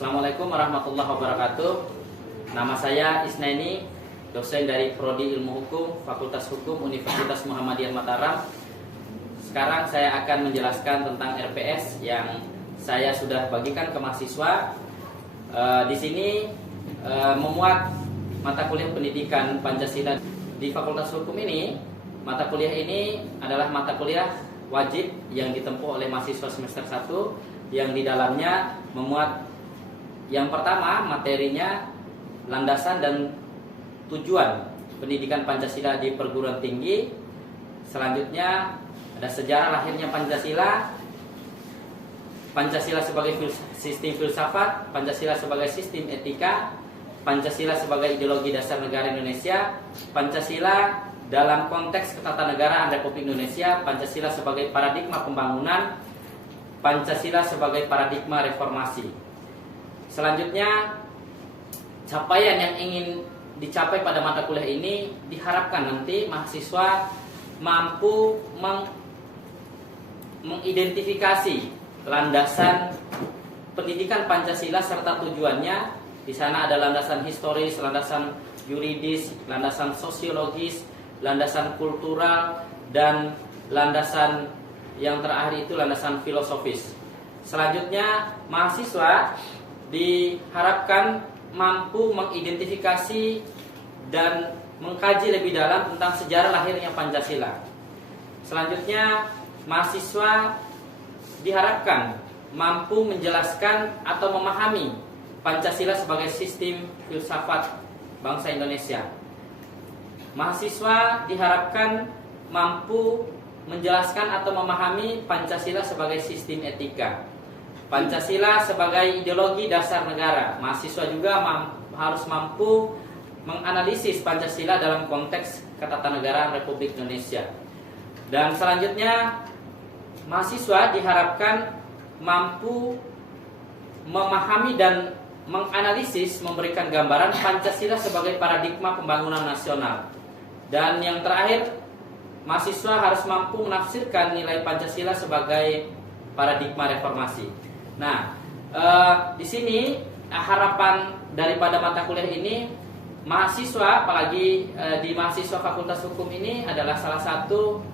Assalamualaikum warahmatullahi wabarakatuh. Nama saya Isnaini, dosen dari Prodi Ilmu Hukum, Fakultas Hukum Universitas Muhammadiyah Mataram. Sekarang saya akan menjelaskan tentang RPS yang saya sudah bagikan ke mahasiswa. Di sini memuat mata kuliah pendidikan Pancasila di Fakultas Hukum ini. Mata kuliah ini adalah mata kuliah wajib yang ditempuh oleh mahasiswa semester 1 yang di dalamnya memuat yang pertama materinya landasan dan tujuan pendidikan Pancasila di perguruan tinggi. Selanjutnya ada sejarah lahirnya Pancasila, Pancasila sebagai sistem filsafat, Pancasila sebagai sistem etika, Pancasila sebagai ideologi dasar negara Indonesia, Pancasila dalam konteks ketatanegaraan Republik Indonesia, Pancasila sebagai paradigma pembangunan, Pancasila sebagai paradigma reformasi. Selanjutnya, capaian yang ingin dicapai pada mata kuliah ini diharapkan nanti mahasiswa mampu mengidentifikasi landasan pendidikan Pancasila serta tujuannya. Di sana ada landasan historis, landasan yuridis, landasan sosiologis, landasan kultural, dan landasan yang terakhir itu landasan filosofis. Selanjutnya, mahasiswa diharapkan mampu mengidentifikasi dan mengkaji lebih dalam tentang sejarah lahirnya Pancasila. Selanjutnya, mahasiswa diharapkan mampu menjelaskan atau memahami Pancasila sebagai sistem filsafat bangsa Indonesia. Mahasiswa diharapkan mampu menjelaskan atau memahami Pancasila sebagai sistem etika, Pancasila sebagai ideologi dasar negara. Mahasiswa juga harus mampu menganalisis Pancasila dalam konteks ketatanegaraan Republik Indonesia. Dan selanjutnya, mahasiswa diharapkan mampu memahami dan menganalisis, memberikan gambaran Pancasila sebagai paradigma pembangunan nasional. Dan yang terakhir, mahasiswa harus mampu menafsirkan nilai Pancasila sebagai paradigma reformasi. Nah, di sini harapan daripada mata kuliah ini, mahasiswa, apalagi di mahasiswa Fakultas Hukum ini adalah salah satu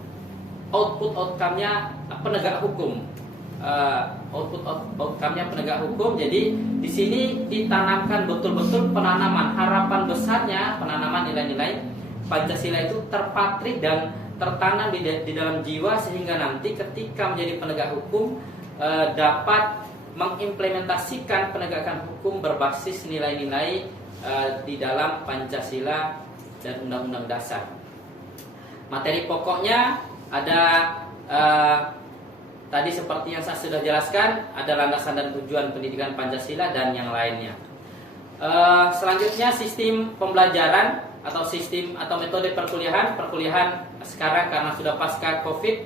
outcome-nya penegak hukum. Outcome-nya penegak hukum. Jadi di sini ditanamkan betul-betul penanaman, harapan besarnya penanaman nilai-nilai Pancasila itu terpatrik dan tertanam di dalam jiwa, sehingga nanti ketika menjadi penegak hukum dapat mengimplementasikan penegakan hukum berbasis nilai-nilai di dalam Pancasila dan Undang-Undang Dasar. Materi pokoknya ada tadi seperti yang saya sudah jelaskan, ada landasan dan tujuan pendidikan Pancasila dan yang lainnya. Selanjutnya, sistem pembelajaran atau sistem atau metode perkuliahan sekarang karena sudah pasca Covid,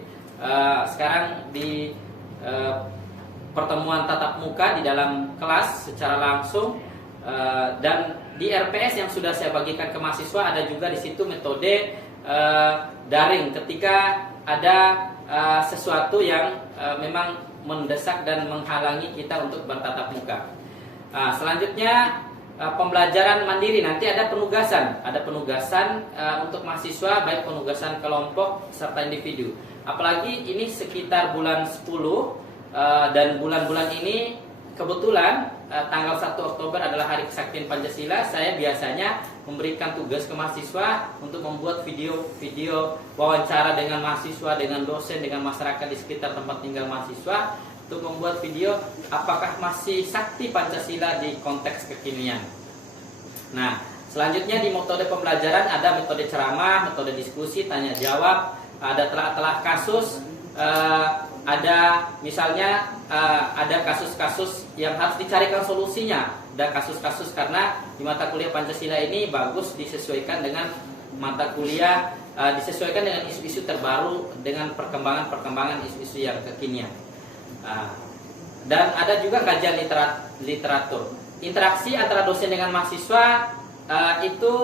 sekarang di pertemuan tatap muka di dalam kelas secara langsung, dan di RPS yang sudah saya bagikan ke mahasiswa ada juga di situ metode daring ketika ada sesuatu yang memang mendesak dan menghalangi kita untuk bertatap muka. Selanjutnya, pembelajaran mandiri, nanti ada penugasan untuk mahasiswa, baik penugasan kelompok serta individu. Apalagi ini sekitar bulan 10, dan bulan-bulan ini kebetulan tanggal 1 Oktober adalah Hari Kesaktian Pancasila. Saya biasanya memberikan tugas ke mahasiswa untuk membuat video wawancara dengan mahasiswa, dengan dosen, dengan masyarakat di sekitar tempat tinggal mahasiswa, untuk membuat video apakah masih sakti Pancasila di konteks kekinian. Nah, selanjutnya di metode pembelajaran ada metode ceramah, metode diskusi, tanya jawab, ada telah kasus, ada misalnya ada kasus-kasus yang harus dicarikan solusinya. Ada kasus-kasus karena di mata kuliah Pancasila ini bagus disesuaikan dengan mata kuliah, disesuaikan dengan isu-isu terbaru, dengan perkembangan isu-isu yang kekinian. Dan ada juga kajian literatur. Interaksi antara dosen dengan mahasiswa itu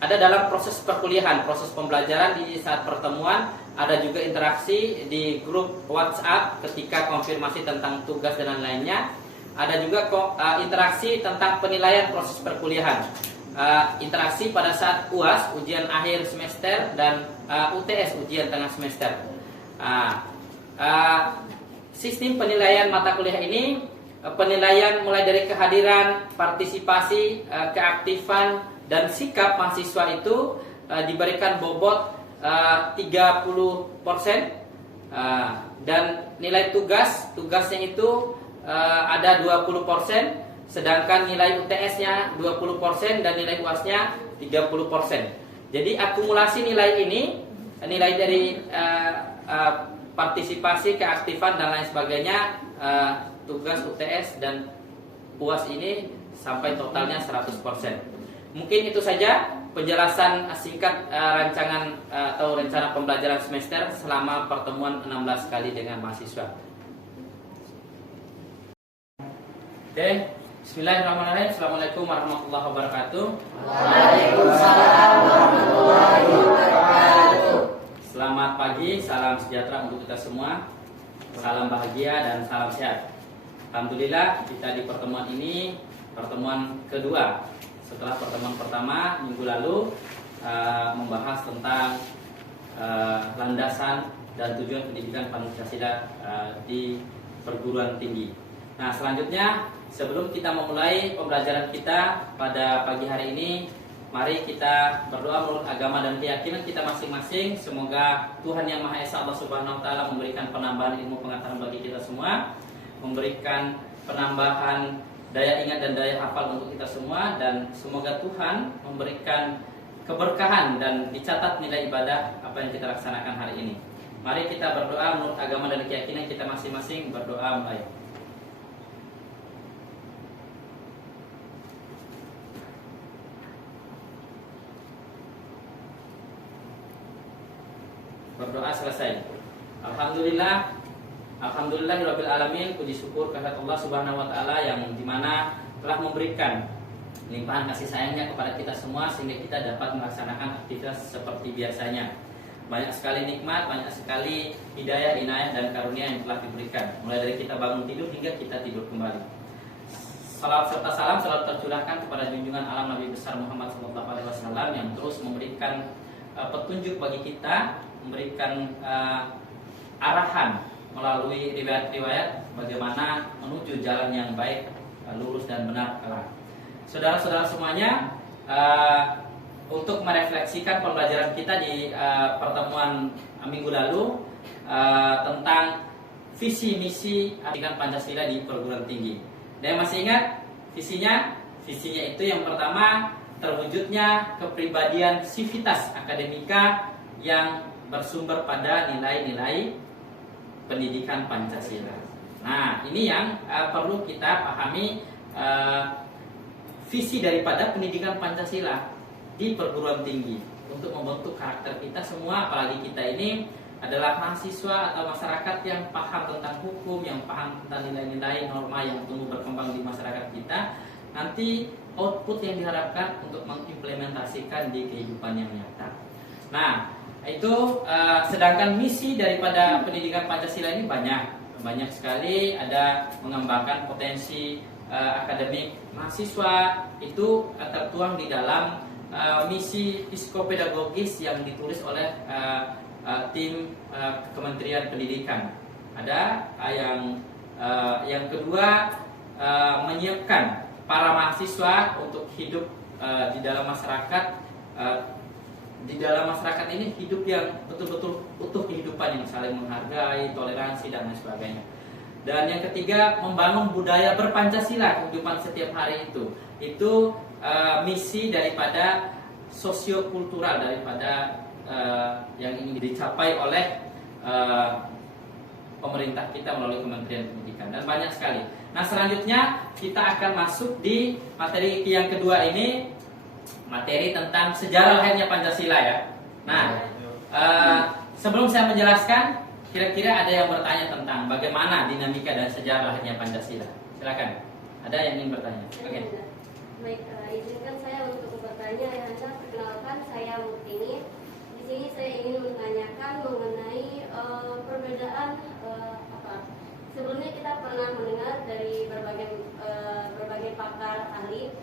ada dalam proses perkuliahan, proses pembelajaran di saat pertemuan, ada juga interaksi di grup WhatsApp ketika konfirmasi tentang tugas dan lainnya. ada juga interaksi tentang penilaian proses perkuliahan. Interaksi pada saat UAS, ujian akhir semester, dan UTS, ujian tengah semester. Sistem penilaian mata kuliah ini, penilaian mulai dari kehadiran, partisipasi, keaktifan, dan sikap mahasiswa itu diberikan bobot 30%, dan nilai tugasnya itu ada 20%, sedangkan nilai UTS-nya 20% dan nilai UAS-nya 30%. Jadi akumulasi nilai ini, nilai dari partisipasi, keaktifan, dan lain sebagainya, tugas, UTS, dan UAS ini sampai totalnya 100%. Mungkin itu saja penjelasan singkat rancangan atau rencana pembelajaran semester selama pertemuan 16 kali dengan mahasiswa. Oke, bismillahirrahmanirrahim. Assalamualaikum warahmatullahi wabarakatuh. Waalaikumsalam warahmatullahi wabarakatuh. Selamat pagi, salam sejahtera untuk kita semua. Salam bahagia dan salam sehat. Alhamdulillah, kita di pertemuan ini pertemuan kedua setelah pertemuan pertama minggu lalu membahas tentang landasan dan tujuan pendidikan Pancasila di perguruan tinggi. Nah, selanjutnya sebelum kita memulai pembelajaran kita pada pagi hari ini, mari kita berdoa menurut agama dan keyakinan kita masing-masing. Semoga Tuhan Yang Maha Esa, Allah Subhanahu wa taala, memberikan penambahan ilmu pengetahuan bagi kita semua, memberikan penambahan daya ingat dan daya hafal untuk kita semua, dan semoga Tuhan memberikan keberkahan dan dicatat nilai ibadah apa yang kita laksanakan hari ini. Mari kita berdoa menurut agama dan keyakinan kita masing-masing. Berdoa mulai. Berdoa selesai. Alhamdulillahirabbil alamin. Puji syukur kehadirat Allah Subhanahu wa taala yang dimana telah memberikan limpahan kasih sayangnya kepada kita semua sehingga kita dapat melaksanakan aktivitas seperti biasanya. Banyak sekali nikmat, banyak sekali hidayah, inayah, dan karunia yang telah diberikan, mulai dari kita bangun tidur hingga kita tidur kembali. Salawat serta salam selalu tercurahkan kepada junjungan alam Nabi besar Muhammad SAW yang terus memberikan petunjuk bagi kita, memberikan arahan melalui riwayat-riwayat bagaimana menuju jalan yang baik, lurus dan benar kelak. Saudara-saudara semuanya, untuk merefleksikan pembelajaran kita di pertemuan minggu lalu tentang visi misi pendidikan Pancasila di perguruan tinggi. Dan masih ingat visinya? Visinya itu yang pertama, terwujudnya kepribadian sivitas akademika yang bersumber pada nilai-nilai pendidikan Pancasila. Nah, ini yang perlu kita pahami, visi daripada pendidikan Pancasila di perguruan tinggi untuk membentuk karakter kita semua, apalagi kita ini adalah mahasiswa atau masyarakat yang paham tentang hukum, yang paham tentang nilai-nilai norma yang tumbuh berkembang di masyarakat kita. Nanti output yang diharapkan untuk mengimplementasikan di kehidupan yang nyata. Nah, itu sedangkan misi daripada pendidikan Pancasila ini banyak sekali. Ada mengembangkan potensi akademik mahasiswa, itu tertuang di dalam misi psikopedagogis yang ditulis oleh tim Kementerian Pendidikan. Ada yang kedua, menyiapkan para mahasiswa untuk hidup di dalam masyarakat. Di dalam masyarakat ini hidup yang betul-betul utuh kehidupan yang saling menghargai, toleransi, dan lain sebagainya. Dan yang ketiga, membangun budaya berpancasila kehidupan setiap hari itu. Itu misi daripada sosiokultural daripada yang ingin dicapai oleh pemerintah kita melalui Kementerian Pendidikan, dan banyak sekali. Nah, selanjutnya kita akan masuk di materi yang kedua ini, materi tentang sejarah lahirnya Pancasila ya. Nah, sebelum saya menjelaskan, kira-kira ada yang bertanya tentang bagaimana dinamika dan sejarah lahirnya Pancasila. Silakan. Ada yang ingin bertanya? Oke. Baik, izinkan saya untuk bertanya. Perkenalkan, saya Mutini. Di sini saya ingin menanyakan mengenai perbedaan sebelumnya kita pernah mendengar dari berbagai pakar ahli,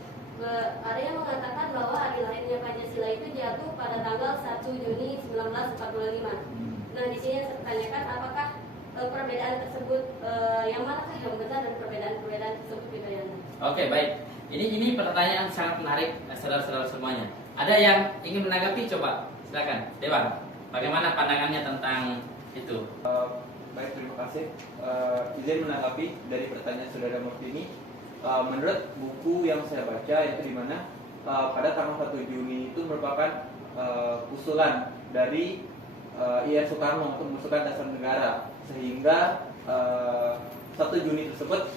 ada yang mengatakan bahwa hari lahirnya Pancasila itu jatuh pada tanggal 1 Juni 1945. Nah, di sini saya tanyakan apakah perbedaan tersebut yang manakah yang benar dan perbedaan tersebut itu yang benar? Oke, baik. Ini pertanyaan sangat menarik, saudara-saudara semuanya. Ada yang ingin menanggapi? Coba, silakan. Dewan, bagaimana pandangannya tentang itu? Baik, terima kasih. Izin menanggapi dari pertanyaan saudara Murti ini. Menurut buku yang saya baca, itu di mana pada tanggal 1 Juni itu merupakan usulan dari IR Soekarno untuk mengusulkan dasar negara, sehingga 1 Juni tersebut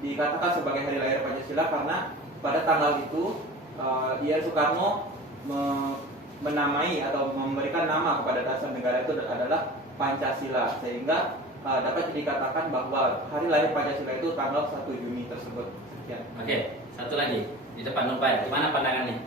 dikatakan sebagai hari lahir Pancasila karena pada tanggal itu IR Soekarno menamai atau memberikan nama kepada dasar negara itu adalah Pancasila, sehingga dapat dikatakan bahwa hari lahir Pancasila itu tanggal 1 Juni tersebut. Sekian. Oke, satu lagi di depan Nurpai, gimana pandangannya?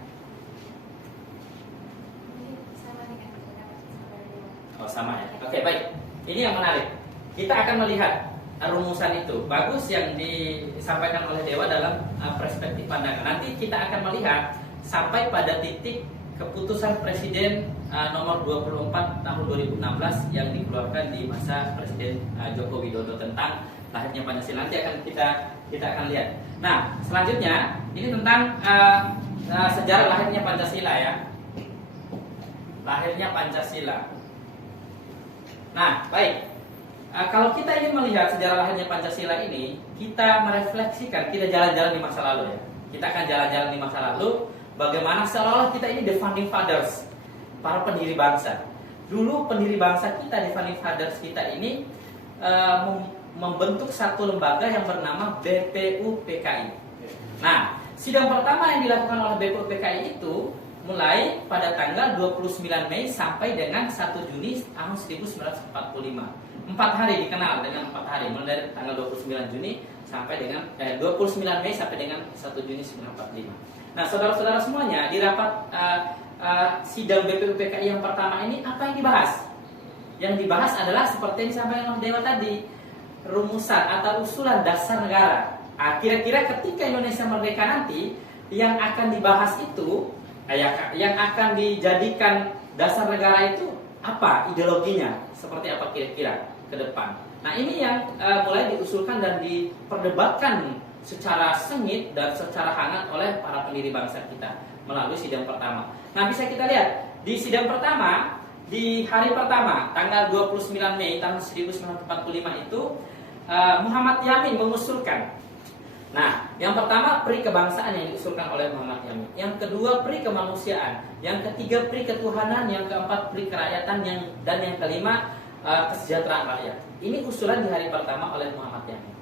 Sama dengan pendapat saudara. Oh, sama ya. Oke, baik. Ini yang menarik. Kita akan melihat rumusan itu. Bagus yang disampaikan oleh Dewa dalam perspektif pandangan. Nanti kita akan melihat sampai pada titik keputusan Presiden nomor 24 tahun 2016 yang dikeluarkan di masa Presiden Joko Widodo tentang lahirnya Pancasila. Nanti akan kita akan lihat. Nah, selanjutnya ini tentang sejarah lahirnya Pancasila ya. Lahirnya Pancasila. Nah, baik. Kalau kita ingin melihat sejarah lahirnya Pancasila ini, kita merefleksikan, kita jalan-jalan di masa lalu ya. Kita akan jalan-jalan di masa lalu. Bagaimana seolah-olah kita ini the founding fathers, para pendiri bangsa. Dulu pendiri bangsa kita, the founding fathers kita ini membentuk satu lembaga yang bernama BPUPKI. Nah, sidang pertama yang dilakukan oleh BPUPKI itu mulai pada tanggal 29 Mei sampai dengan 1 Juni tahun 1945. 4 hari dikenal dengan 4 hari, mulai dari tanggal 29 Juni sampai dengan 29 Mei sampai dengan 1 Juni 1945. Nah, saudara-saudara semuanya, di rapat sidang BPUPKI yang pertama ini apa yang dibahas? Yang dibahas adalah seperti yang disampaikan oleh Dewa tadi, rumusan atau usulan dasar negara. Kira-kira ketika Indonesia merdeka nanti, yang akan dibahas itu, yang akan dijadikan dasar negara itu apa ideologinya? Seperti apa kira-kira ke depan? Nah, ini yang mulai diusulkan dan diperdebatkan secara sengit dan secara hangat oleh para pendiri bangsa kita melalui sidang pertama. Nah, bisa kita lihat di sidang pertama, di hari pertama tanggal 29 Mei tahun 1945 itu Muhammad Yamin mengusulkan. Nah, yang pertama peri kebangsaan yang diusulkan oleh Muhammad Yamin. Yang kedua peri kemanusiaan. Yang ketiga peri ketuhanan. Yang keempat peri kerakyatan. Dan yang kelima kesejahteraan rakyat. Ini usulan di hari pertama oleh Muhammad Yamin.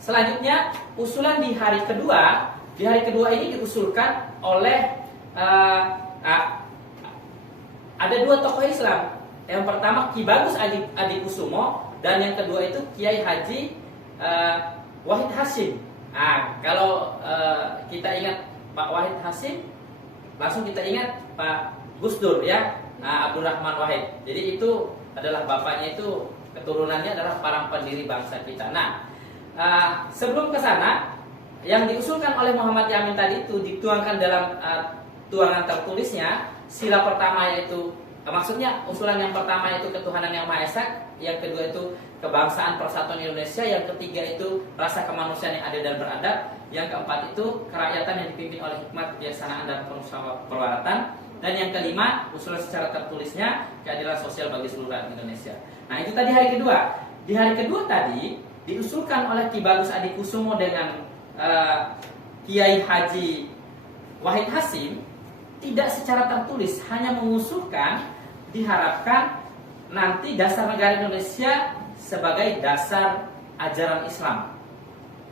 Selanjutnya usulan di hari kedua. Di hari kedua ini diusulkan oleh ada dua tokoh Islam. Yang pertama Ki Bagus Adikusumo dan yang kedua itu Kiai Haji Wahid Hasyim. Nah, kalau kita ingat Pak Wahid Hasyim, langsung kita ingat Pak Gus Dur ya, Abdurrahman Wahid. Jadi itu adalah bapaknya, itu keturunannya adalah para pendiri bangsa kita. Nah, sebelum ke sana, yang diusulkan oleh Muhammad Yamin tadi itu dituangkan dalam tuangan tertulisnya. Sila pertama yaitu, maksudnya usulan yang pertama yaitu ketuhanan yang Maha Esa, yang kedua itu kebangsaan persatuan Indonesia, yang ketiga itu rasa kemanusiaan yang adil dan beradab, yang keempat itu kerakyatan yang dipimpin oleh hikmat, kebijaksanaan dan perwaratan, dan yang kelima usulan secara tertulisnya keadilan sosial bagi seluruh rakyat Indonesia. Nah, itu tadi hari kedua. Di hari kedua tadi diusulkan oleh Ki Bagus Adikusumo dengan Kiai Haji Wahid Hasyim tidak secara tertulis, hanya mengusulkan diharapkan nanti dasar negara Indonesia sebagai dasar ajaran Islam.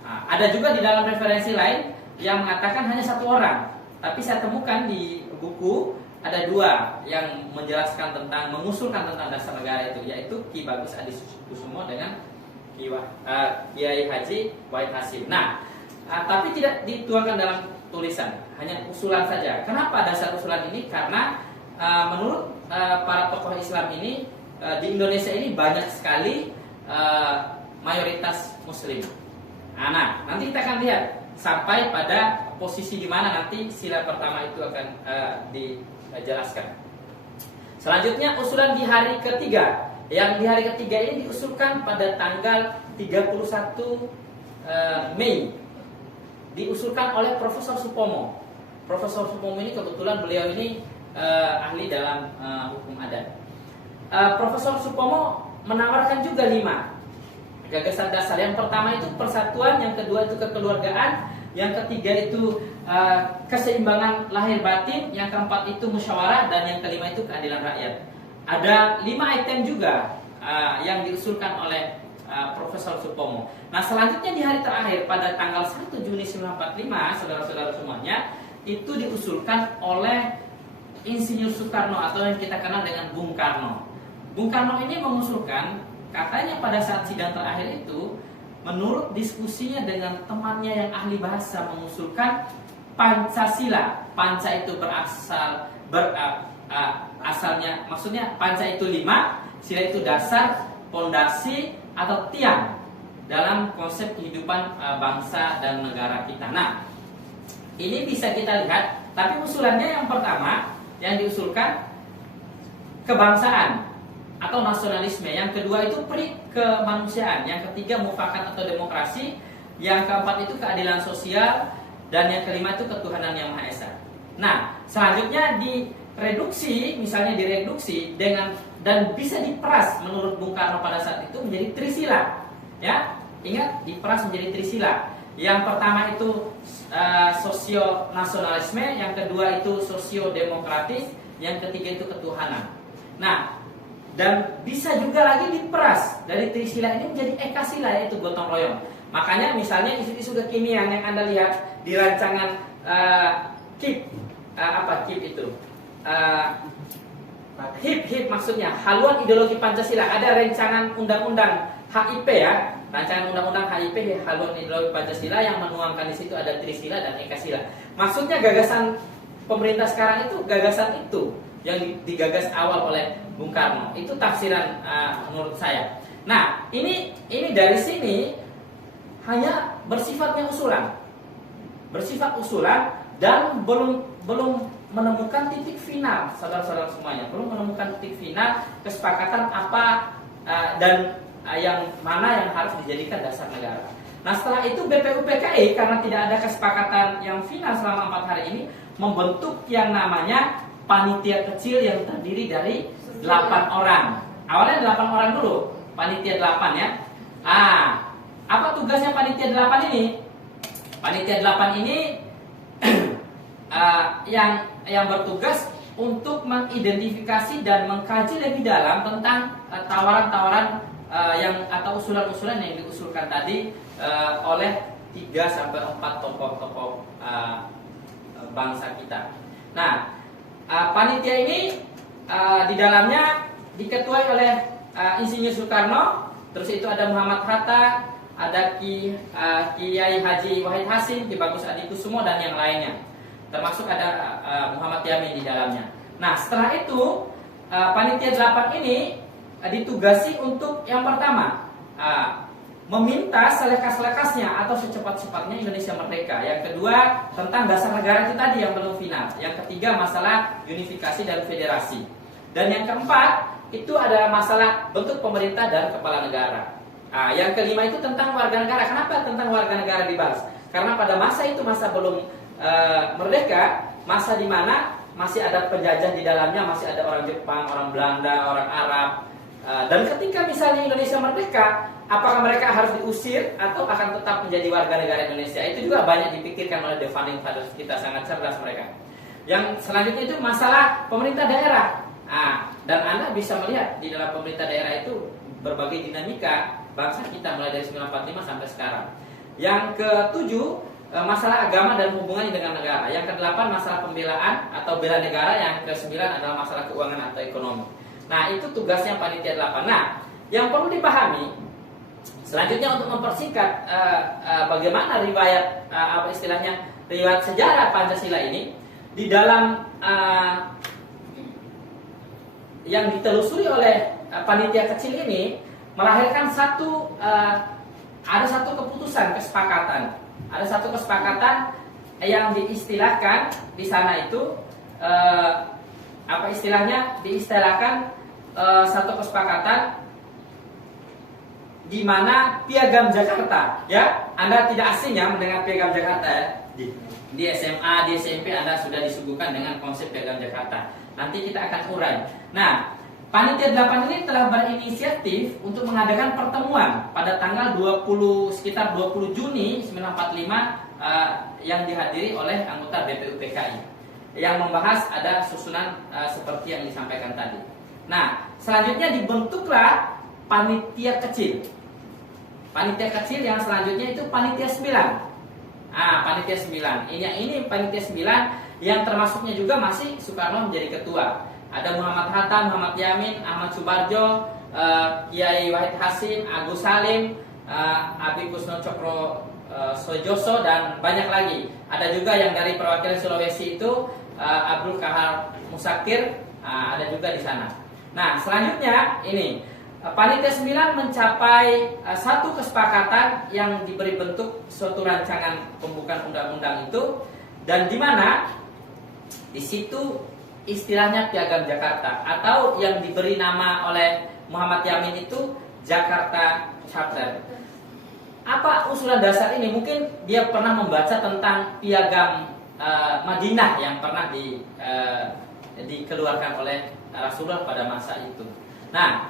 Nah, ada juga di dalam referensi lain yang mengatakan hanya satu orang, tapi saya temukan di buku ada dua yang menjelaskan tentang, mengusulkan tentang dasar negara itu, yaitu Ki Bagus Adikusumo dengan Kiai Haji Wahid Hasyim. Nah, tapi tidak dituangkan dalam tulisan, hanya usulan saja. Kenapa dasar usulan ini? Karena menurut para tokoh Islam ini di Indonesia ini banyak sekali mayoritas Muslim. Nah, nanti kita akan lihat sampai pada posisi di mana nanti sila pertama itu akan dijelaskan. Selanjutnya usulan di hari ketiga. Yang di hari ketiga ini diusulkan pada tanggal 31 Mei. Diusulkan oleh Profesor Supomo. Profesor Supomo ini kebetulan beliau ini ahli dalam hukum adat. Profesor Supomo menawarkan juga 5 gagasan dasar. Yang pertama itu persatuan, yang kedua itu kekeluargaan, yang ketiga itu keseimbangan lahir batin, yang keempat itu musyawarah, dan yang kelima itu keadilan rakyat. Ada 5 item juga yang diusulkan oleh Profesor Supomo. Nah, selanjutnya di hari terakhir pada tanggal 1 Juni 1945, saudara-saudara semuanya, itu diusulkan oleh Insinyur Soekarno atau yang kita kenal dengan Bung Karno. Bung Karno ini mengusulkan, katanya pada saat sidang terakhir itu, menurut diskusinya dengan temannya yang ahli bahasa, mengusulkan Pancasila. Panca itu asalnya, maksudnya panca itu 5, sila itu dasar, pondasi atau tiang dalam konsep kehidupan bangsa dan negara kita. Nah, ini bisa kita lihat, tapi usulannya yang pertama yang diusulkan kebangsaan atau nasionalisme, yang kedua itu pri kemanusiaan, yang ketiga mufakat atau demokrasi, yang keempat itu keadilan sosial, dan yang kelima itu ketuhanan yang Maha Esa. Nah, selanjutnya direduksi, misalnya direduksi dengan dan bisa diperas menurut Bung Karno pada saat itu menjadi trisila. Ya, ingat, diperas menjadi trisila. Yang pertama itu sosio nasionalisme, yang kedua itu sosio demokratis, yang ketiga itu ketuhanan. Nah, dan bisa juga lagi diperas dari trisila ini menjadi ekasila, yaitu gotong royong. Makanya misalnya isu-isu kekinian yang Anda lihat di rancangan KIP, KIP itu HIP maksudnya haluan ideologi Pancasila. Ada rancangan undang-undang HIP ya, rancangan undang-undang HIP, haluan ideologi Pancasila, yang menuangkan di situ ada trisila dan ekasila. Maksudnya gagasan pemerintah sekarang itu gagasan itu yang digagas awal oleh Bung Karno. Itu tafsiran menurut saya. Nah, ini dari sini hanya bersifatnya usulan. Bersifat usulan dan belum menemukan titik final, saudara-saudara semuanya. Belum menemukan titik final kesepakatan apa dan yang mana yang harus dijadikan dasar negara. Nah, setelah itu BPUPKI karena tidak ada kesepakatan yang final selama 4 hari ini, membentuk yang namanya panitia kecil yang terdiri dari 8 orang. Awalnya 8 orang dulu, panitia 8 ya. Apa tugasnya panitia 8 ini? Panitia 8 ini yang bertugas untuk mengidentifikasi dan mengkaji lebih dalam tentang tawaran-tawaran atau usulan-usulan yang diusulkan tadi oleh 3 sampai 4 tokoh-tokoh bangsa kita. Nah, panitia ini di dalamnya diketuai oleh Insinyur Soekarno, terus itu ada Muhammad Hatta, ada Kiai Haji Wahid Hasim, Ki Bagus Adikusumo, dan yang lainnya. Termasuk ada Muhammad Yamin di dalamnya. Nah, setelah itu panitia 8 ini ditugasi untuk yang pertama meminta selekas-lekasnya atau secepat-cepatnya Indonesia merdeka. Yang kedua tentang dasar negara itu tadi yang belum final. Yang ketiga masalah unifikasi dan federasi. Dan yang keempat itu ada masalah bentuk pemerintah dan kepala negara. Yang kelima itu tentang warga negara. Kenapa tentang warga negara dibahas? Karena pada masa itu, masa belum merdeka, masa di mana masih ada penjajah di dalamnya, masih ada orang Jepang, orang Belanda, orang Arab. Dan ketika misalnya Indonesia merdeka, apakah mereka harus diusir atau akan tetap menjadi warga negara Indonesia? Itu juga banyak dipikirkan oleh the founding fathers kita, sangat cerdas mereka. Yang selanjutnya itu masalah pemerintah daerah. Dan Anda bisa melihat di dalam pemerintah daerah itu berbagai dinamika bangsa kita mulai dari 1945 sampai sekarang. Yang ketujuh masalah agama dan hubungannya dengan negara. Yang kedelapan masalah pembelaan atau bela negara. Yang kesembilan adalah masalah keuangan atau ekonomi. Nah, itu tugasnya panitia 8. Nah, yang perlu dipahami selanjutnya untuk mempersingkat bagaimana riwayat riwayat sejarah Pancasila ini di dalam yang ditelusuri oleh panitia kecil ini, melahirkan ada satu kesepakatan. Ada satu kesepakatan yang diistilahkan di sana itu apa istilahnya? Diistilahkan satu kesepakatan di mana Piagam Jakarta, ya. Anda tidak asing ya mendengar Piagam Jakarta ya. Di SMA, di SMP Anda sudah disuguhkan dengan konsep Piagam Jakarta. Nanti kita akan urai. Nah, Panitia 8 ini telah berinisiatif untuk mengadakan pertemuan pada tanggal sekitar 20 Juni 1945 yang dihadiri oleh anggota BPUPKI yang membahas ada susunan seperti yang disampaikan tadi. Nah, selanjutnya dibentuklah panitia kecil. Panitia kecil yang selanjutnya itu panitia 9. Panitia 9. Ini panitia 9 yang termasuknya juga masih Soekarno menjadi ketua. Ada Muhammad Hatta, Muhammad Yamin, Ahmad Subarjo, Kiai Wahid Hasim, Agus Salim, Abi Kusno Cokro Sojoso, dan banyak lagi. Ada juga yang dari perwakilan Sulawesi itu Abdul Kahar Musakir, ada juga di sana. Nah, selanjutnya ini Panitia 9 mencapai satu kesepakatan yang diberi bentuk suatu rancangan pembukaan undang-undang itu, dan di mana di situ istilahnya Piagam Jakarta atau yang diberi nama oleh Muhammad Yamin itu Jakarta Charter. Apa usulan dasar ini? Mungkin dia pernah membaca tentang Piagam Madinah yang pernah dikeluarkan oleh Rasulullah pada masa itu. Nah,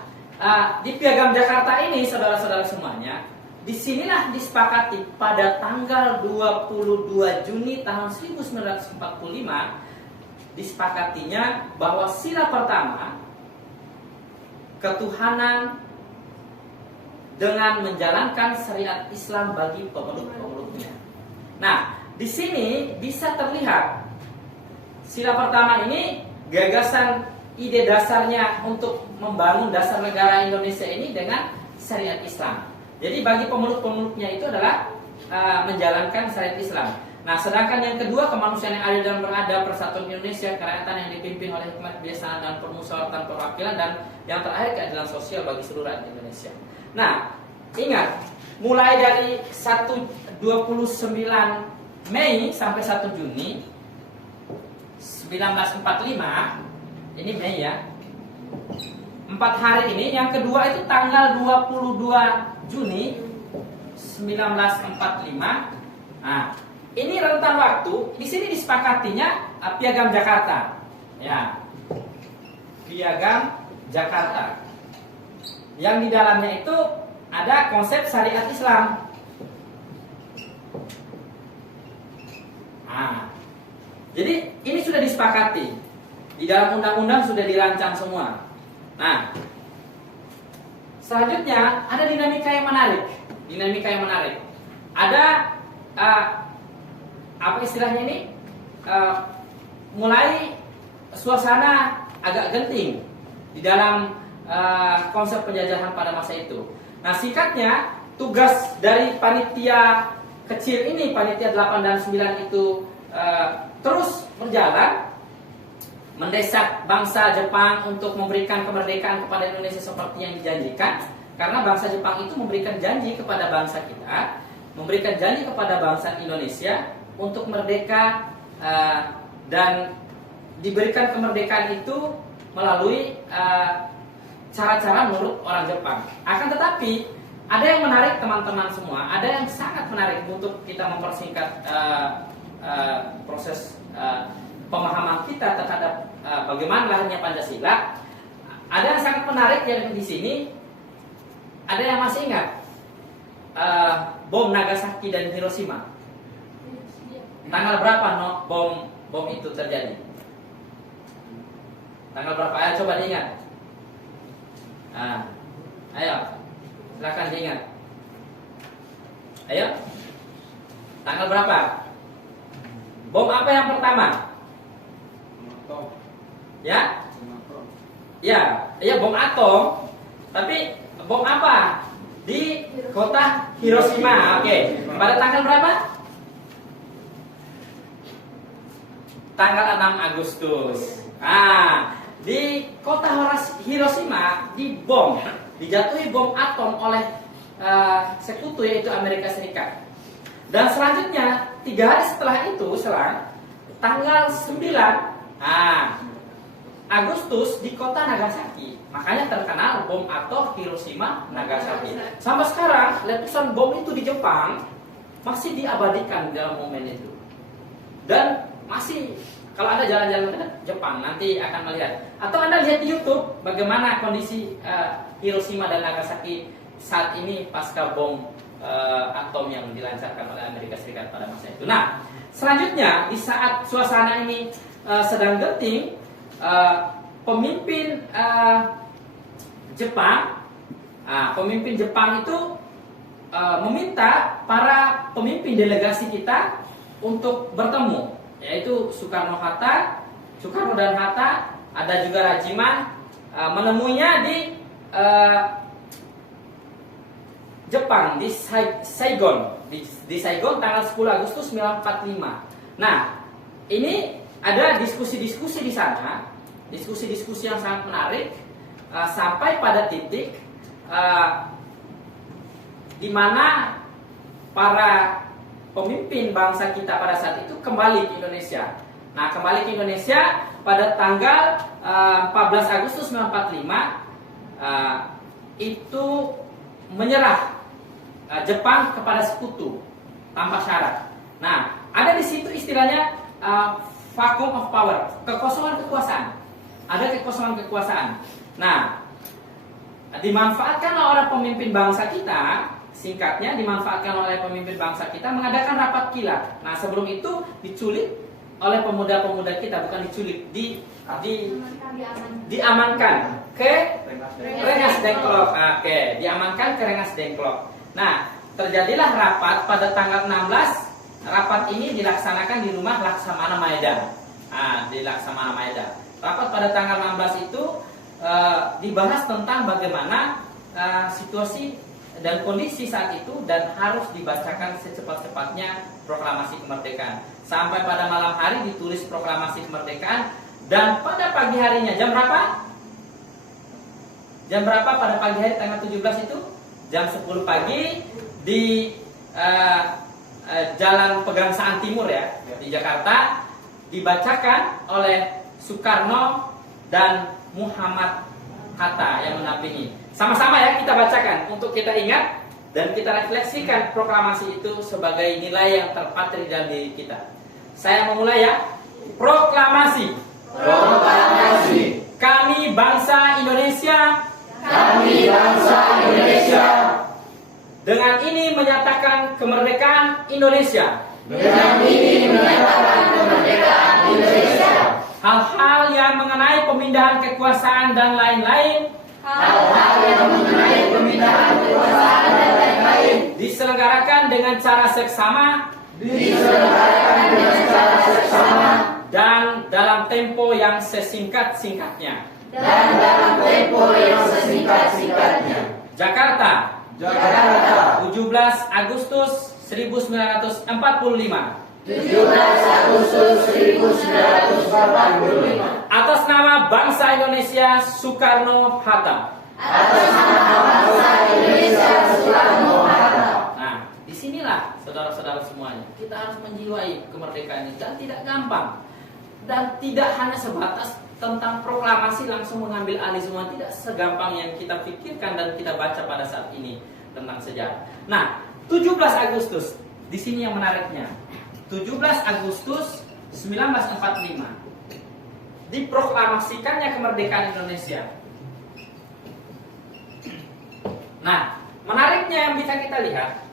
di Piagam Jakarta ini, saudara-saudara semuanya, disinilah disepakati pada tanggal 22 Juni tahun 1945 disepakatinya bahwa sila pertama ketuhanan dengan menjalankan syariat Islam bagi pemeluk-pemeluknya. Nah, di sini bisa terlihat sila pertama ini gagasan ide dasarnya untuk membangun dasar negara Indonesia ini dengan syariat Islam. Jadi bagi pemeluk-pemeluknya itu adalah menjalankan syariat Islam. Nah, sedangkan yang kedua, kemanusiaan yang adil dan beradab, persatuan Indonesia, kerakyatan yang dipimpin oleh hikmat kebiasaan dan permusyawaratan perwakilan, dan yang terakhir keadilan sosial bagi seluruh rakyat Indonesia. Nah, ingat, mulai dari 29 Mei sampai 1 Juni 1945, ini Mei ya, 4 hari ini. Yang kedua itu tanggal 22 Juni 1945. Nah, ini rentan waktu. Di sini disepakatinya Piagam Jakarta. Ya. Piagam Jakarta. Yang di dalamnya itu ada konsep syariat Islam. Nah, jadi ini sudah disepakati. Di dalam undang-undang sudah dirancang semua. Nah, selanjutnya ada dinamika yang menarik. Dinamika yang menarik. Ada apa istilahnya ini? Mulai suasana agak genting di dalam konsep penjajahan pada masa itu. Nah, singkatnya tugas dari panitia kecil ini, panitia 8 dan 9 itu terus berjalan mendesak bangsa Jepang untuk memberikan kemerdekaan kepada Indonesia seperti yang dijanjikan, karena bangsa Jepang itu memberikan janji kepada bangsa kita, memberikan janji kepada bangsa Indonesia untuk merdeka, dan diberikan kemerdekaan itu melalui cara-cara menurut orang Jepang. Akan tetapi ada yang menarik teman-teman semua, ada yang sangat menarik untuk kita mempersingkat proses pemahaman kita terhadap bagaimana lahirnya Pancasila. Ada yang sangat menarik yang di sini. Ada yang masih ingat bom Nagasaki dan Hiroshima? Tanggal berapa bom itu terjadi? Tanggal berapa? Ayo coba diingat. Ayo, silakan diingat. Ayo, tanggal berapa? Bom apa yang pertama? Ya? Ya, bom atom. Tapi bom apa? Di kota Hiroshima. Oke. Pada tanggal berapa? Tanggal 6 Agustus. Di kota Hiroshima dibom dijatuhi bom atom oleh sekutu yaitu Amerika Serikat. Dan selanjutnya 3 hari setelah itu, selang tanggal 9 Agustus di kota Nagasaki, makanya terkenal bom atom Hiroshima Nagasaki. Sampai sekarang letusan bom itu di Jepang masih diabadikan dalam momen itu. Dan masih, kalau Anda jalan-jalan ke Jepang nanti akan melihat, atau Anda lihat di YouTube bagaimana kondisi Hiroshima dan Nagasaki saat ini pasca bom atom yang dilancarkan oleh Amerika Serikat pada masa itu. Nah, selanjutnya di saat suasana ini sedang genting, pemimpin Jepang itu meminta para pemimpin delegasi kita untuk bertemu, yaitu Soekarno dan Hatta, ada juga Rajiman, menemuinya di Jepang, di Saigon, di Saigon tanggal 10 Agustus 1945. Nah, ini ada diskusi-diskusi di sana, diskusi-diskusi yang sangat menarik, sampai pada titik di mana para pemimpin bangsa kita pada saat itu kembali ke Indonesia. Nah, kembali ke Indonesia pada tanggal 14 Agustus 1945 itu menyerah Jepang kepada sekutu tanpa syarat. Nah, ada di situ istilahnya vacuum of power, kekosongan kekuasaan. Ada kekosongan kekuasaan. Nah, dimanfaatkan oleh pemimpin bangsa kita, singkatnya dimanfaatkan oleh pemimpin bangsa kita mengadakan rapat kilat. Nah, sebelum itu diculik oleh pemuda-pemuda kita, bukan diculik, diamankan ke Rengas Dengklok. Oke, diamankan ke Rengas Dengklok. Nah, terjadilah rapat pada tanggal 16. Rapat ini dilaksanakan di rumah Laksamana Maeda. Di Laksamana Maeda. Rapat pada tanggal 16 itu dibahas tentang bagaimana situasi dan kondisi saat itu, dan harus dibacakan secepat-cepatnya proklamasi kemerdekaan. Sampai pada malam hari ditulis proklamasi kemerdekaan, dan pada pagi harinya jam berapa? Jam berapa pada pagi hari tanggal 17 itu? Jam 10 pagi di Jalan Pegangsaan Timur ya, di Jakarta, dibacakan oleh Soekarno dan Muhammad Hatta yang mendampingi. Sama-sama ya kita bacakan untuk kita ingat dan kita refleksikan proklamasi itu sebagai nilai yang terpatri dalam diri kita. Saya memulai ya. Proklamasi. Proklamasi. Kami bangsa Indonesia. Kami bangsa Indonesia. Dengan ini menyatakan kemerdekaan Indonesia. Dengan ini menyatakan kemerdekaan Indonesia. Hal-hal yang mengenai pemindahan kekuasaan dan lain-lain. Hal-hal yang mengenai pemindahan kekuasaan dan lain-lain Diselenggarakan dengan cara seksama. diselenggarakan dengan cara seksama Dan dalam tempo yang sesingkat-singkatnya. dan dalam tempo yang sesingkat-singkatnya. Jakarta, Jakarta, 17 Agustus 1945. 17 Agustus 1945. Atas nama bangsa Indonesia Soekarno-Hatta. Atas nama bangsa Indonesia Soekarno-Hatta. Nah, disinilah saudara-saudara semuanya, kita harus menjiwai kemerdekaan ini, dan tidak gampang, dan tidak hanya sebatas tentang proklamasi langsung mengambil alih semua, tidak segampang yang kita pikirkan dan kita baca pada saat ini tentang sejarah. Nah, 17 Agustus, di sini yang menariknya. 17 Agustus 1945 diproklamasikannya kemerdekaan Indonesia. Nah, menariknya yang bisa kita lihat,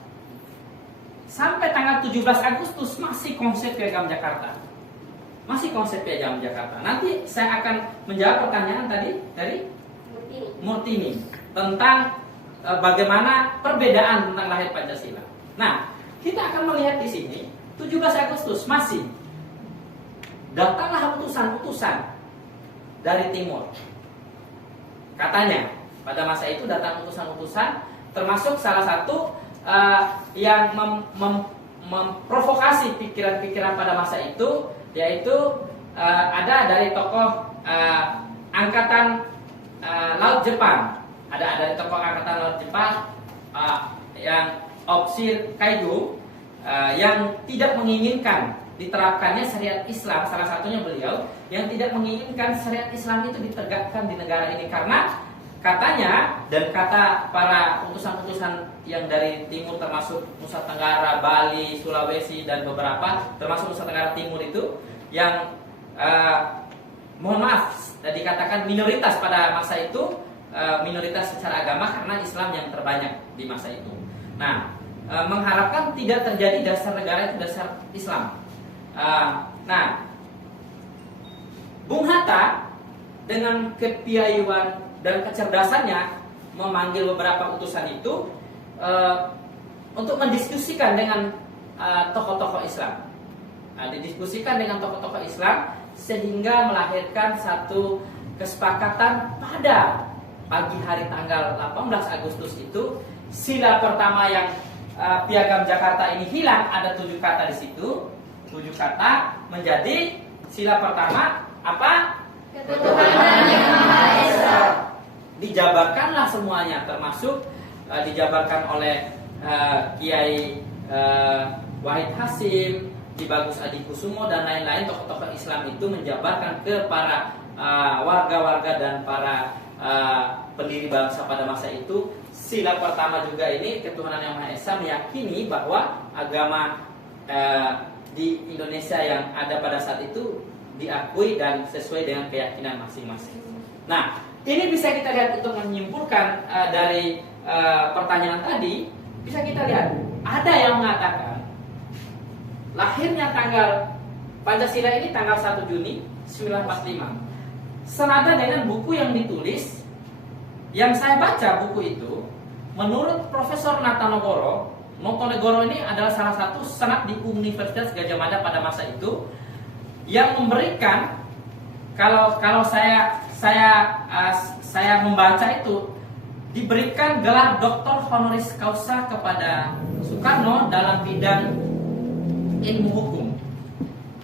sampai tanggal 17 Agustus masih konsep Piagam Jakarta. Masih konsep Piagam Jakarta. Nanti saya akan menjawab pertanyaan tadi dari Murtini tentang bagaimana perbedaan tentang lahir Pancasila. Nah, kita akan melihat di sini 17 Agustus masih datanglah utusan-utusan dari timur. Katanya pada masa itu datang utusan-utusan, termasuk salah satu yang memprovokasi pikiran-pikiran pada masa itu, yaitu ada dari tokoh angkatan laut Jepang, ada tokoh angkatan laut Jepang yang Opsir Kaido yang tidak menginginkan diterapkannya syariat Islam. Salah satunya beliau yang tidak menginginkan syariat Islam itu ditegakkan di negara ini karena katanya dan kata para utusan-utusan yang dari timur termasuk Nusa Tenggara, Bali, Sulawesi dan beberapa termasuk Nusa Tenggara Timur itu yang mohon maaf dikatakan minoritas pada masa itu, minoritas secara agama karena Islam yang terbanyak di masa itu. Nah, mengharapkan tidak terjadi dasar negara itu dasar Islam. Nah, Bung Hatta dengan kepiawaian dan kecerdasannya memanggil beberapa utusan itu untuk mendiskusikan dengan tokoh-tokoh Islam. Didiskusikan dengan tokoh-tokoh Islam sehingga melahirkan satu kesepakatan pada pagi hari tanggal 18 Agustus itu. Sila pertama yang Piagam Jakarta ini hilang, ada 7 kata di situ. 7 kata menjadi sila pertama apa? Ketuhanan yang Maha Esa. Dijabarkanlah semuanya, termasuk dijabarkan oleh Kiai Wahid Hasim, Ki Bagus Adikusumo dan lain-lain tokoh-tokoh Islam itu menjabarkan ke para warga-warga dan para pendiri bangsa pada masa itu. Sila pertama juga ini ketuhanan yang Maha Esa meyakini bahwa agama di Indonesia yang ada pada saat itu diakui dan sesuai dengan keyakinan masing-masing. Nah, ini bisa kita lihat untuk menyimpulkan dari pertanyaan tadi, bisa kita lihat ada yang mengatakan lahirnya tanggal Pancasila ini tanggal 1 Juni 1945. Senada dengan buku yang ditulis, yang saya baca buku itu, menurut Profesor Notonegoro ini adalah salah satu senat di Universitas Gadjah Mada pada masa itu yang memberikan, kalau saya membaca itu, diberikan gelar Doktor Honoris Causa kepada Soekarno dalam bidang ilmu hukum.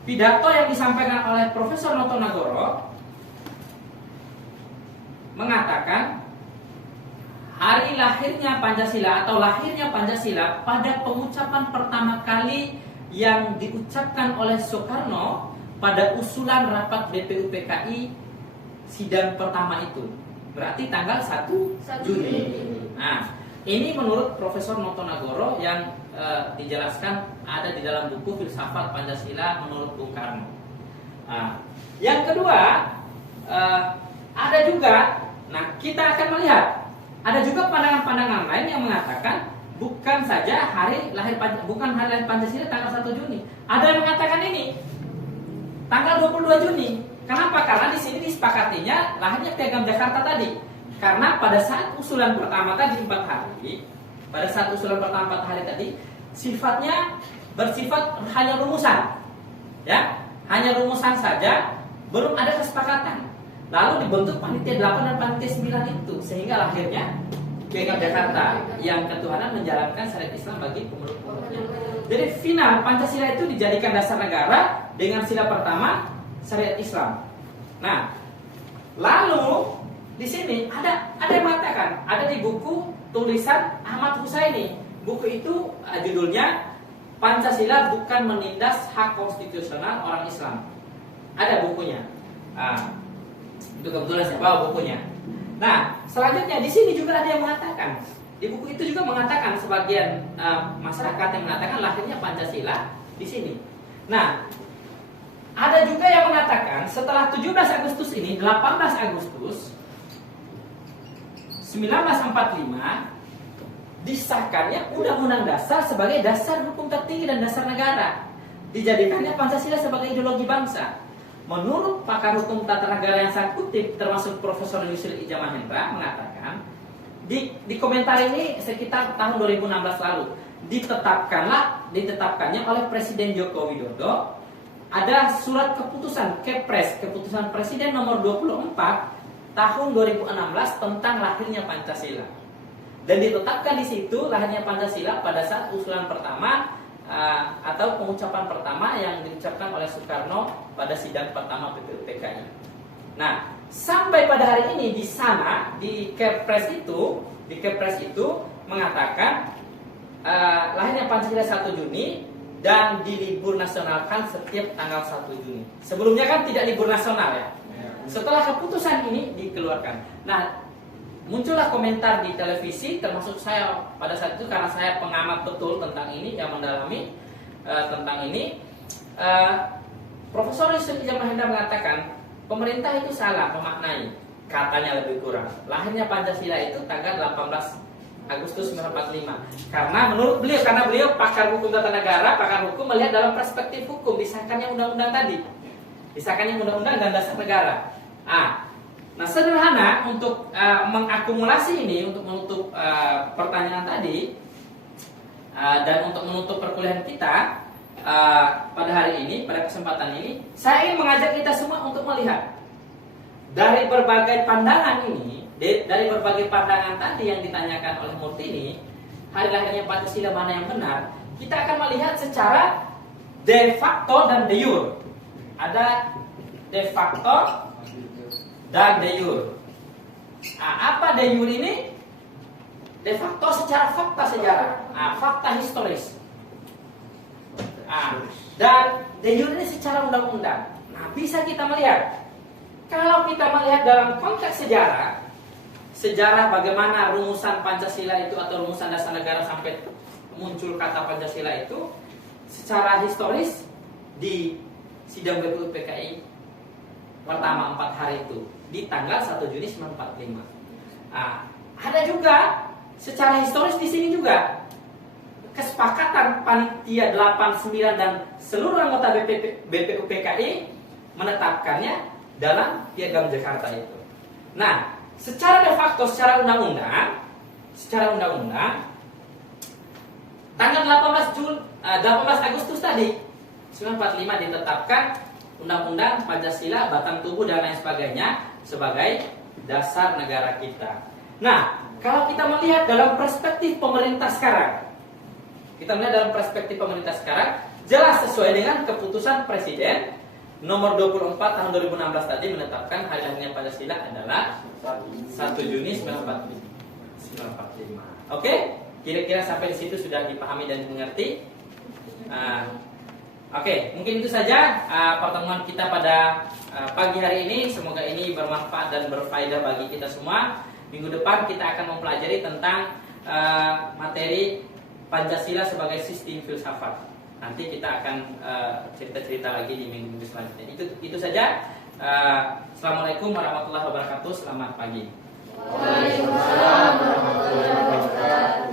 Pidato yang disampaikan oleh Profesor Notonegoro mengatakan hari lahirnya Pancasila atau lahirnya Pancasila pada pengucapan pertama kali yang diucapkan oleh Soekarno pada usulan rapat BPUPKI sidang pertama itu. Berarti tanggal 1 Juni. Nah, ini menurut Profesor Notonegoro yang dijelaskan ada di dalam buku Filsafat Pancasila menurut Bung Karno. Nah, yang kedua ada juga, nah kita akan melihat ada juga pandangan-pandangan lain yang mengatakan bukan saja hari lahir Pancasila tanggal 1 Juni. Ada yang mengatakan ini tanggal 22 Juni. Kenapa? Karena di sini disepakatinya lahirnya Piagam Jakarta tadi. Karena pada saat usulan pertama tadi 4 hari, pada saat usulan pertama 4 hari tadi sifatnya bersifat hanya rumusan. Ya, hanya rumusan saja, belum ada kesepakatan. Lalu dibentuk panitia 8 dan panitia 9 itu sehingga lahirnya Piagam Jakarta yang ketuhanan menjalankan syariat Islam bagi pemeluk-pemeluknya. Jadi final Pancasila itu dijadikan dasar negara dengan sila pertama syariat Islam. Nah, lalu di sini ada yang mengatakan, ada di buku tulisan Ahmad Husaini. Buku itu judulnya Pancasila Bukan Menindas Hak Konstitusional Orang Islam. Ada bukunya. Itu kebetulan saya bawa bukunya. Nah, selanjutnya di sini juga ada yang mengatakan, di buku itu juga mengatakan sebagian masyarakat yang mengatakan lahirnya Pancasila di sini. Nah, ada juga yang mengatakan setelah 17 Agustus ini, 18 Agustus 1945 disahkannya Undang-Undang Dasar sebagai dasar hukum tertinggi dan dasar negara. Dijadikannya Pancasila sebagai ideologi bangsa. Menurut pakar hukum tata negara yang saya kutip, termasuk Profesor Yusril Ija Mahendra mengatakan, di komentar ini sekitar tahun 2016 lalu ditetapkannya oleh Presiden Joko Widodo ada surat keputusan Kepres, keputusan Presiden nomor 24 tahun 2016 tentang lahirnya Pancasila. Dan ditetapkan di situ lahirnya Pancasila pada saat usulan pertama atau pengucapan pertama yang diucapkan oleh Soekarno pada sidang pertama BPUPKI. Nah, sampai pada hari ini di sana di Kepres itu mengatakan lahirnya Pancasila 1 Juni dan dilibur nasionalkan setiap tanggal 1 Juni. Sebelumnya kan tidak libur nasional ya. Setelah keputusan ini dikeluarkan. Nah, muncullah komentar di televisi, termasuk saya pada saat itu karena saya pengamat betul tentang ini, yang mendalami tentang ini. Profesor Yusuf Ijal Mahendra mengatakan pemerintah itu salah memaknai, katanya lebih kurang. Lahirnya Pancasila itu tanggal 18 Agustus 1945. Karena menurut beliau, karena beliau pakar hukum tata negara, pakar hukum melihat dalam perspektif hukum disahkannya undang-undang tadi. Disahkannya undang-undang dan dasar negara. Nah, sederhana untuk mengakumulasi ini, untuk menutup pertanyaan tadi dan untuk menutup perkuliahan kita pada hari ini, pada kesempatan ini, saya ingin mengajak kita semua untuk melihat dari berbagai pandangan ini, dari berbagai pandangan tadi yang ditanyakan oleh Murtini, hari lahirnya Pancasila mana yang benar, kita akan melihat secara de facto dan de jure. Ada de facto dan de jure. Apa de jure ini? De facto secara fakta sejarah, fakta historis. Dan de jure ini secara undang-undang. Nah, bisa kita melihat. Kalau kita melihat dalam konteks sejarah bagaimana rumusan Pancasila itu atau rumusan dasar negara sampai muncul kata Pancasila itu secara historis di sidang BPU PKI pertama 4 hari itu di tanggal 1 Juni 1945. Ada juga secara historis di sini juga kesepakatan panitia 89 dan seluruh anggota BPU PKI menetapkannya dalam Piagam Jakarta itu. Nah, secara de facto, secara undang-undang, tanggal 18 Agustus tadi 1945 ditetapkan Undang-Undang Pancasila, batang tubuh dan lain sebagainya sebagai dasar negara kita. Nah, kalau kita melihat dalam perspektif pemerintah sekarang, jelas sesuai dengan keputusan Presiden nomor 24 tahun 2016 tadi menetapkan hari lahirnya Pancasila adalah 1 Juni 1945. Oke? Kira-kira sampai di situ sudah dipahami dan dimengerti. Oke, mungkin itu saja pertemuan kita pada pagi hari ini. Semoga ini bermanfaat dan berfaedah bagi kita semua. Minggu depan kita akan mempelajari tentang materi Pancasila sebagai sistem filsafat. Nanti kita akan cerita-cerita lagi di minggu selanjutnya. Itu saja. Assalamualaikum warahmatullahi wabarakatuh. Selamat pagi. Waalaikumsalam warahmatullahi wabarakatuh.